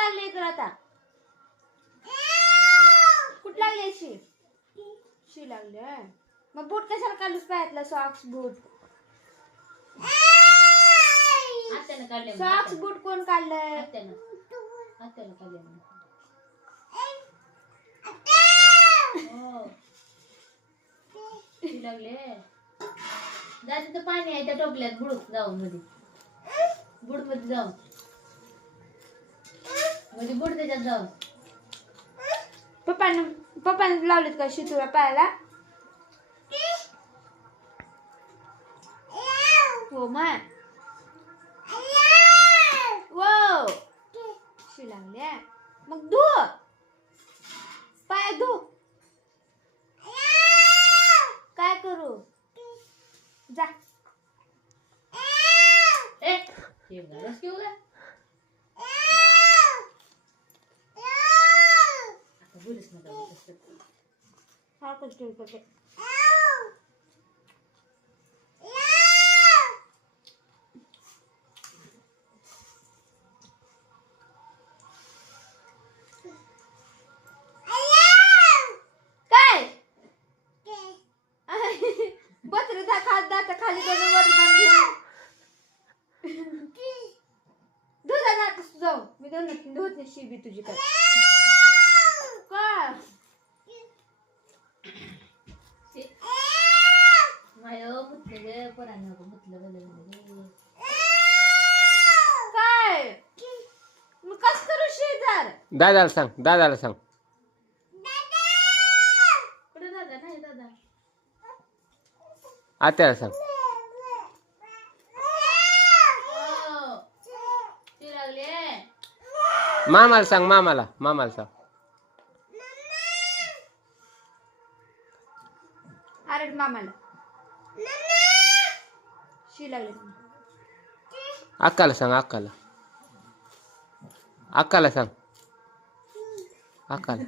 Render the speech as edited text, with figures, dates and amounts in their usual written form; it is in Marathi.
लागले तर आता कुठ लागले शी लागले मग बूट कशाला काढूस पायातला सॉक्स बूट सॉक्स बूट कोण काढलंय लागले जा तिथं पाणी आहे त्या टोपल्यात बुडूक जाऊ मध्ये बुड मध्ये जाऊ मध्ये बुड त्याच्यात जाऊ पप्पाने लावलेत का शितुळा पायाला हो माय वो शी लागले मग धु पाय धु काय करू जा ये बरस क्यों गया आता बुलिस में जाओ हा कुछ करते बसरे था खाली दोन वर दुधा जाऊ मी दोन शिबी तुझी काय मायो मुतले पोरांना मुतलं काय मी कस करू शेजार दादाला सांग कुठे दादा नाही दादा आत्याला सांग मामाला सांग मामाला सांग अरे मामाला शी लागली अक्काला सांग अक्काला सांग अक्काला